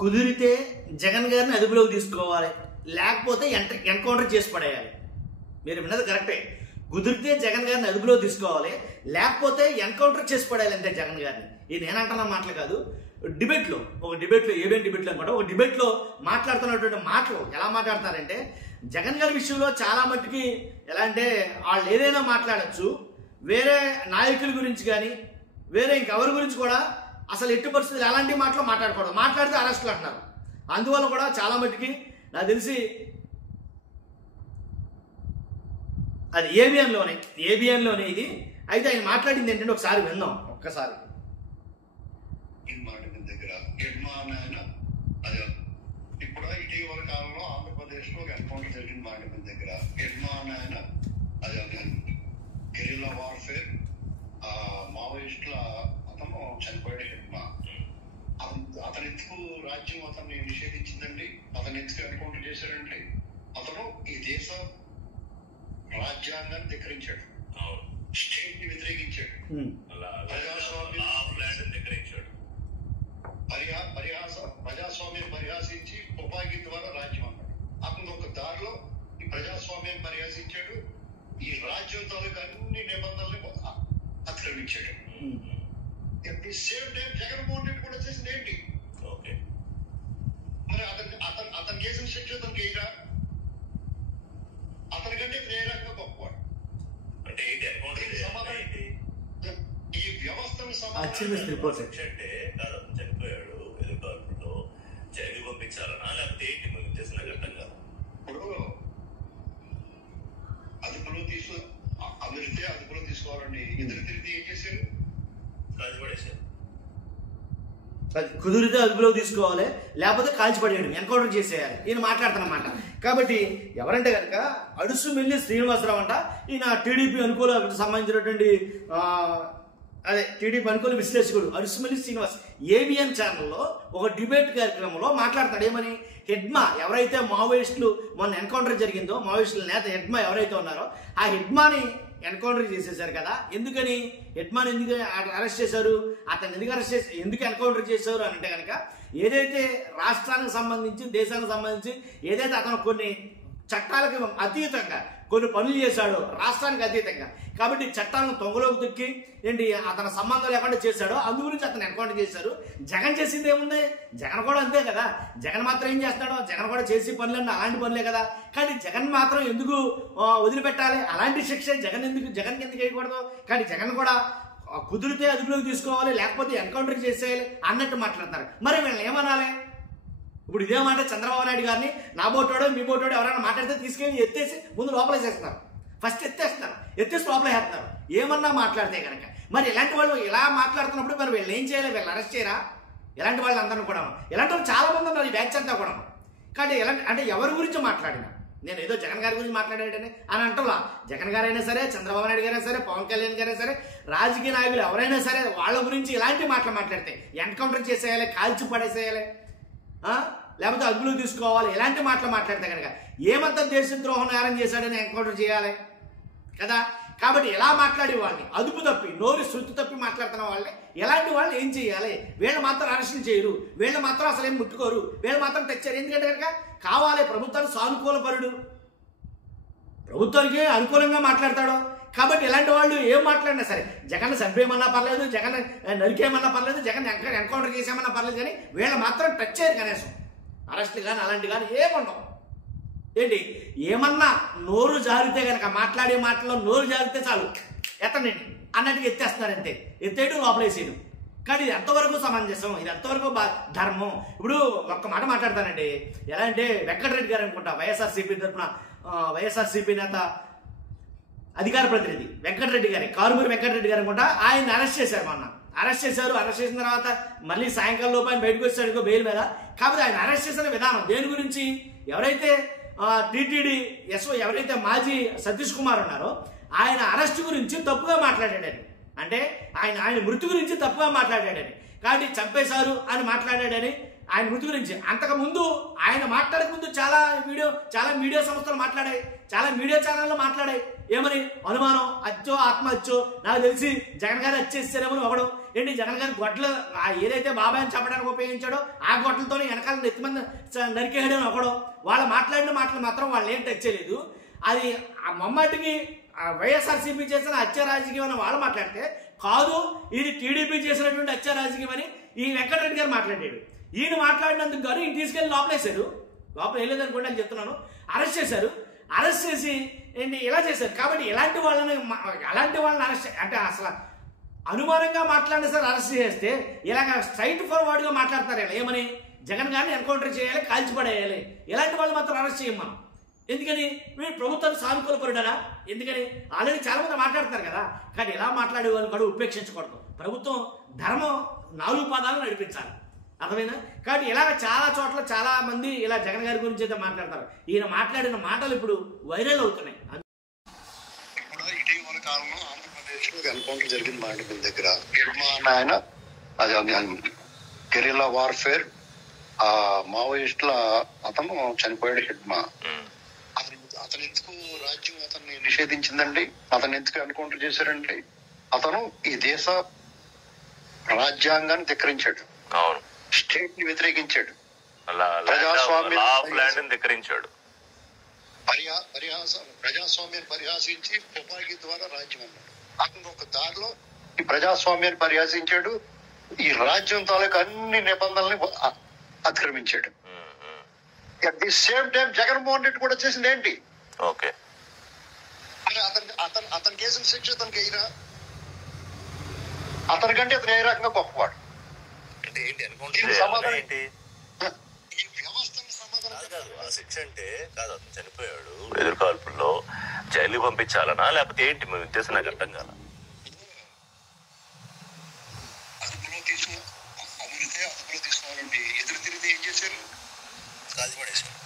కుదిరితే జగన్ గారిని అదుపులోకి తీసుకోవాలి, లేకపోతే ఎన్కౌంటర్ చేసి పడేయాలి. మీరు విన్నది కరెక్టే. కుదిరితే జగన్ గారిని అదుపులోకి తీసుకోవాలి, లేకపోతే ఎన్కౌంటర్ చేసి పడేయాలి అంతే జగన్ గారిని. ఇది నేనంటున్న మాటలు కాదు. ఒక డిబేట్లో ఏబిఎన్ డిబేట్లో అనమాట, ఒక డిబేట్లో మాట్లాడుతున్నటువంటి మాటలు ఎలా మాట్లాడతారంటే, జగన్ గారి విషయంలో చాలా మట్టుకి ఎలా అంటే వాళ్ళు ఏదైనా మాట్లాడచ్చు, వేరే నాయకుల గురించి కానీ వేరే ఇంకెవరి గురించి కూడా అసలు ఎట్టి పరిస్థితులు ఎలాంటి మాటలు మాట్లాడకూడదు, మాట్లాడితే అరెస్టులు అంటున్నారు. అందువల్ల కూడా చాలా మట్టుకి నాకు తెలిసి అది ఏబిఎన్లోనే ఇది. అయితే ఆయన మాట్లాడింది ఏంటంటే ఒకసారి విందాం. ఒక్కసారి ఇప్పుడు ఇటీవల కాలంలో ఆంధ్రప్రదేశ్ లో ఎన్కౌంటర్ జరిగిన మాట దగ్గర యజమానాయన అది గెరిల్లా వార్ఫేర్ మావోయిస్టుల అతను చనిపోయాడు. యజమా అతను ఎందుకు రాజ్యం అతన్ని నిషేధించిందండి? అతను ఎందుకు ఎన్కౌంటర్ చేశాడండి? అతను ఈ దేశ రాజ్యాంగాన్ని ధిక్కరించాడు, స్టేట్ ని వ్యతిరేకించాడు, ప్రజాస్వామ్యం పరిహాసించి తుపాకీ ద్వారా రాజ్యం అన్నాడు. అతను ఒక దారిలో ఈ ప్రజాస్వామ్యాన్ని పరిహాసించాడు, ఈ రాజ్యం తాలూకు అన్ని నిబంధనల్ని అతిక్రమించాడు. సేమ్ టైం జగన్మోహన్ రెడ్డి కూడా చేసింది ఏంటి? మరి అతను చేసిన శిక్ష అతనికి వేయరా? అతని కంటే ప్రేరకంగా గొప్పవాడు. అంటే ఈ వ్యవస్థను చనిపోయాడు హెలికాప్టర్లో జైలు పంపించాలనా లేకపోతే ఏంటి మేము చేసిన ఘట్టంగా? ఇప్పుడు అదుపులో తీసుకోవాలండి. ఇద్దరు తిరిగి ఏం చేశారు? కాల్చిపడేశారు. కుదిరితే అదుపులోకి తీసుకోవాలి, లేకపోతే కాల్చిపడేయడం, ఎన్కౌంటర్ చేసేయాలి. ఈయన మాట్లాడుతున్నమాట. కాబట్టి ఎవరంటే కనుక అడుసుమిల్లి శ్రీనివాసరావు అంట. ఈయన టీడీపీ అనుకూల సంబంధించినటువంటి టీడీపీ అనుకూల విశ్లేషకుడు అడుసుమిల్లి శ్రీనివాస్ ఏబిఎన్ ఛానల్లో ఒక డిబేట్ కార్యక్రమంలో మాట్లాడతాడు. ఏమని? హెడ్మా ఎవరైతే మావోయిస్టులు మొన్న ఎన్కౌంటర్ జరిగిందో, మావోయిస్టుల నేత హెడ్మా ఎవరైతే ఉన్నారో ఆ హెడ్మాని ఎన్కౌంటర్ చేసేసారు కదా. ఎందుకని హెడ్మాన్ ఎందుకు అరెస్ట్ చేశారు? అతను ఎందుకు ఎన్కౌంటర్ చేశారు అని అంటే కనుక, ఏదైతే రాష్ట్రానికి సంబంధించి దేశానికి సంబంధించి ఏదైతే అతను కొన్ని చట్టాలకు అతీతంగా కొన్ని పనులు చేశాడో, రాష్ట్రానికి అతీతంగా, కాబట్టి చట్టాలను తొంగలోకి తొక్కి అతని సంబంధం లేకుండా చేశాడో, అందు గురించి అతను ఎన్కౌంటర్ చేశారు. జగన్ చేసింది ఏముంది? జగన్ కూడా అంతే కదా. జగన్ మాత్రం ఏం చేస్తున్నాడో, జగన్ కూడా చేసే పనులన్నీ అలాంటి పనులే కదా. కానీ జగన్ మాత్రం ఎందుకు వదిలిపెట్టాలి? అలాంటి శిక్ష జగన్కి ఎందుకు వేయకూడదు? కానీ జగన్ కూడా కుదిరితే అదుపులోకి తీసుకోవాలి, లేకపోతే ఎన్కౌంటర్ చేసేయాలి అన్నట్టు మాట్లాడతారు. మరి వీళ్ళని ఏమనాలి? ఇప్పుడు ఇదే మాట చంద్రబాబు నాయుడు గారిని నా బోటోడో మీ బోటోడో ఎవరైనా మాట్లాడితే తీసుకెళ్ళి ఎత్తేసి ముందు లోపలేసేస్తున్నారు. ఫస్ట్ ఎత్తేసి లోపలేస్తున్నారు ఏమన్నా మాట్లాడితే కనుక. మరి ఇలాంటి వాళ్ళు ఇలా మాట్లాడుతున్నప్పుడు మరి వీళ్ళు ఏం చేయాలి? వీళ్ళు అరెస్ట్ చేయరా? ఇలాంటి వాళ్ళు అందరూ కూడా, ఇలాంటి వాళ్ళు చాలా మంది ఉన్నారు ఈ బ్యాచ్ అంతా కూడా. కానీ అంటే ఎవరి గురించి మాట్లాడినా, నేను ఏదో జగన్ గారి గురించి మాట్లాడాడని అని అంటున్నా. జగన్ గారైనా సరే, చంద్రబాబు నాయుడు గారైనా సరే, పవన్ కళ్యాణ్ గారైనా సరే, రాజకీయ నాయకులు ఎవరైనా సరే వాళ్ళ గురించి ఇలాంటి మాటలు మాట్లాడితే ఎన్కౌంటర్ చేసేయాలి, కాల్చి పడేసేయాలి, లేకపోతే అదుపులోకి తీసుకోవాలి, ఇలాంటి మాటలు మాట్లాడితే కనుక ఏమంతా దేశద్రోహం నేరం చేశాడని ఎన్కౌంటర్ చేయాలి కదా. కాబట్టి ఎలా మాట్లాడే వాళ్ళని, అదుపు తప్పి నోరు శృతి తప్పి మాట్లాడుతున్న వాళ్ళని, ఎలాంటి వాళ్ళు ఏం చేయాలి? వీళ్ళు మాత్రం అరెస్టులు చేయరు, వీళ్ళు మాత్రం అసలు ఏం ముట్టుకోరు, వీళ్ళు మాత్రం టచ్ చేయరు. ఎందుకంటే కనుక కావాలి, ప్రభుత్వానికి సానుకూల పరుడు, ప్రభుత్వానికి అనుకూలంగా మాట్లాడతాడు. కాబట్టి ఇలాంటి వాళ్ళు ఏం మాట్లాడినా సరే, జగన్ చంపేయమన్నా పర్లేదు, జగన్ నరికేయమన్నా పర్లేదు, జగన్ ఎన్కౌంటర్ చేసేమన్నా పర్లేదు, కానీ వీళ్ళు మాత్రం టచ్ చేయరు. కనీసం అరెస్టులు కానీ అలాంటి కానీ ఏముండవు. ఏమన్నా నోరు జారితే కనుక, మాట్లాడే మాటల్లో నోరు జారితే చాలు ఎత్తండి అన్నట్టుగా ఎత్తేస్తున్నారంతే. ఎత్తేయడం లోపలేసేయడం. కానీ ఇది ఎంతవరకు సమంజసం, ఇది ఎంతవరకు ధర్మం? ఇప్పుడు ఒక్క మాట మాట్లాడతానండి. ఎలా అంటే వెంకటరెడ్డి గారు అనుకుంటా, వైఎస్ఆర్సీపీ తరఫున వైఎస్ఆర్సీపీ నేత అధికార ప్రతినిధి వెంకటరెడ్డి గారి, కారుమూరి వెంకటరెడ్డి గారు అనుకుంటా, ఆయన అరెస్ట్ చేశారు మొన్న. అరెస్ట్ చేసిన తర్వాత మళ్ళీ సాయంకాలం లోపు ఆయన బయటకు వచ్చాడు బెయిల్ మీద. కాబట్టి ఆయన అరెస్ట్ చేసిన విధానం దేని గురించి? ఎవరైతే టీటీడీ ఎస్ఓ ఎవరైతే మాజీ సతీష్ కుమార్ ఉన్నారో ఆయన అరెస్ట్ గురించి తప్పుగా మాట్లాడాడని, అంటే ఆయన మృతి గురించి తప్పుగా మాట్లాడాడని, కాబట్టి చంపేశారు అని మాట్లాడాడని ఆయన మృతి గురించి. అంతకు ముందు ఆయన మాట్లాడక ముందు చాలా మీడియా సంస్థలు మాట్లాడాయి, చాలా మీడియా ఛానళ్ళు మాట్లాడాయి. ఏమని? అనుమానం, అచ్చో ఆత్మహత్యో, నాకు తెలిసి జగన్ గారు వచ్చేసారేమని ఒకడు. ఏంటి, జగన్ గారి గొడ్లు ఏదైతే బాబాయ్ని చంపడానికి ఉపయోగించాడో ఆ గొడ్లతో వెనకాల నెత్తిమంది నరికేయడం అని ఒకడు. వాళ్ళు మాట్లాడిన మాటలు మాత్రం వాళ్ళు ఏం టచ్ చేయలేదు. అది మమ్మటికి వైఎస్ఆర్సీపీ చేసిన హత్య రాజకీయం అని వాళ్ళు మాట్లాడితే, కాదు ఇది టీడీపీ చేసినటువంటి హత్య రాజకీయం అని ఈ వెంకటరెడ్డి గారు మాట్లాడాడు. ఈయన మాట్లాడినందుకు గారు ఈయన తీసుకెళ్లి లోపలేశారు. లోపల వెళ్ళేదనుకోండి అని చెప్తున్నాను. అరెస్ట్ చేశారు. అరెస్ట్ చేసి ఏంటి ఇలా చేశారు. కాబట్టి అలాంటి వాళ్ళని అరెస్ట్ అంటే అసలు అనుమానంగా మాట్లాడిన సార్ అరెస్ట్ చేస్తే ఇలాగ స్ట్రైట్ ఫార్వర్డ్గా మాట్లాడతారు. ఇలా ఏమని? జగన్ గారిని ఎన్కౌంటర్ చేయాలి, కాల్చిపడేయాలి. ఇలాంటి వాళ్ళు మాత్రం అరెస్ట్ చేయం మనం. ఎందుకని? వీళ్ళు ప్రభుత్వానికి సానుకూల పరుడరా? ఎందుకని? ఆల్రెడీ చాలా మంది మాట్లాడుతున్నారు కదా. కానీ ఇలా మాట్లాడే వాళ్ళు కూడా ఉపేక్షించకూడదు. ప్రభుత్వం ధర్మం 4 పాదాలు నడిపించాలి. అర్థమైనా? కాబట్టి ఇలాగ చాలా చోట్ల చాలా మంది ఇలా జగన్ గారి గురించి అయితే మాట్లాడతారు. ఈయన మాట్లాడిన మాటలు ఇప్పుడు వైరల్ అవుతున్నాయి. ఇటీవల కాలంలో ఆంధ్రప్రదేశ్ లో ఎన్కౌంటర్ జరిగింది మాండపల్లి దగ్గర. ఆయన అది గెరిల్లా వార్ఫేర్ మావోయిస్టుల అతను చనిపోయాడు. హెడ్మా అతను ఎందుకు రాజ్యం అతన్ని నిషేధించిందండి? అతను ఎందుకు ఎన్కౌంటర్ చేశారండి? అతను ఈ దేశ రాజ్యాంగాన్ని ధిక్కరించాడు, స్టేట్ ని వ్యతిరేకించాడు, ప్రజాస్వామ్యాన్ని ధిక్కరించాడు, ప్రజాస్వామ్యాన్ని పరిహాసించి తుపాకీ ద్వారా రాజ్యం అన్నాడు. అతను ఒక దారిలో ఈ ప్రజాస్వామ్యాన్ని పరిహాసించాడు, ఈ రాజ్యం తాలూకు అన్ని నిబంధనల్ని అతిక్రమించాడు. At the same time Jaganmohan Reddy కూడా చేసింది ఏంటి? అతని కేసుల శిక్ష అతనికి అయినా అతనికంటే అతను ఏ రకంగా గొప్పవాడు. శిక్ష అంటే కాదు, అతను చనిపోయాడు ఎదురుకాల్పుల్లో, జైలు పంపించాలనా లేకపోతే ఏంటి మీ ఉద్దేశం? నాకు అర్థం కాల. అదుపులో తీసుకోవాలండి. ఎదురు తిరిగితే ఏం చేశారు? కాల్చి పడేశారు.